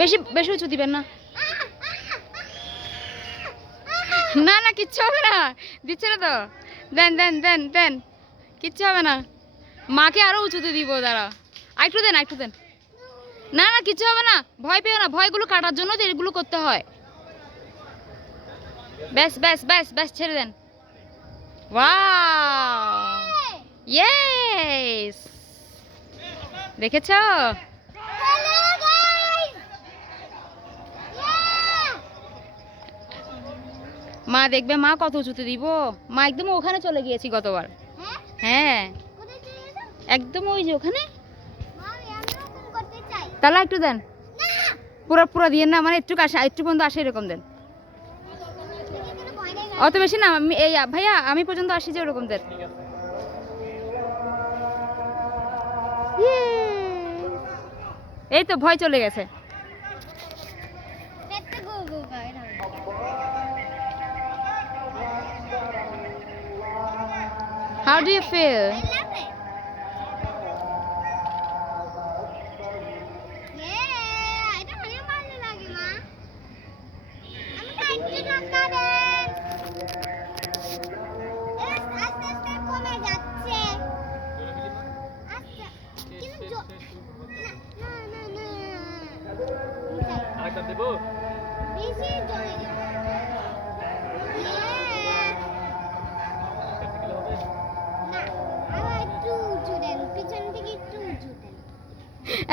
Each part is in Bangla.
বেশি বেশি উঁচু দিবেন না। না না কিচ্ছু হবে না, দিচ্ছে না তো। দেন দেন দেন দেন, কিচ্ছু হবে না। মাকে আরো উঁচুতে দিব, দাঁড়া। আরেকটু দেন, আরেকটু দেন। না না কিচ্ছু হবে না, ভয় পেও না। ভয়গুলো কাটার জন্য তো এগুলো করতে হয়। ব্যাস ব্যাস ব্যাস ব্যাস, ছেড়ে দেন। ওয়াও, ইয়েস, দেখেছো? মা দেখবে মা কত উঁচুতে দিব। মা একদম ওখানে চলে গিয়েছি গতবার। হ্যাঁ একদম ওই যে ওখানে। তাহলে একটু দেন, পুরো পুরো দিয়ে না, মানে একটু আসে, একটু পর্যন্ত আসে এরকম দেন। অত বেশি না, আমি এই ভাইয়া আমি পর্যন্ত আসি যে ওরকম দেন। এই তো ভয় চলে গেছে। How do you feel? আরেকটা দেব।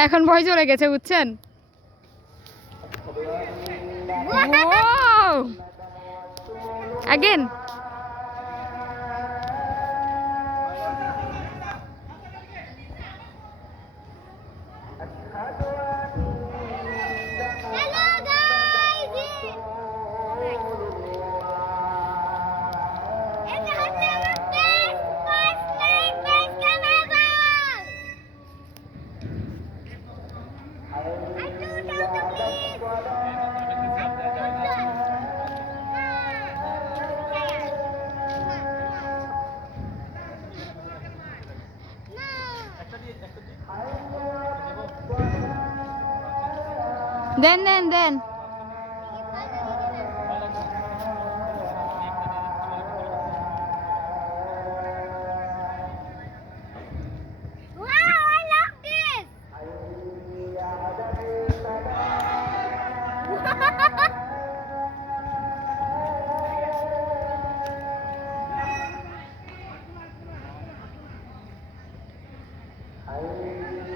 এখন ভয় চলে গেছে, বুঝছেন? Again. দেন।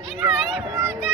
এটা অনেক মজা।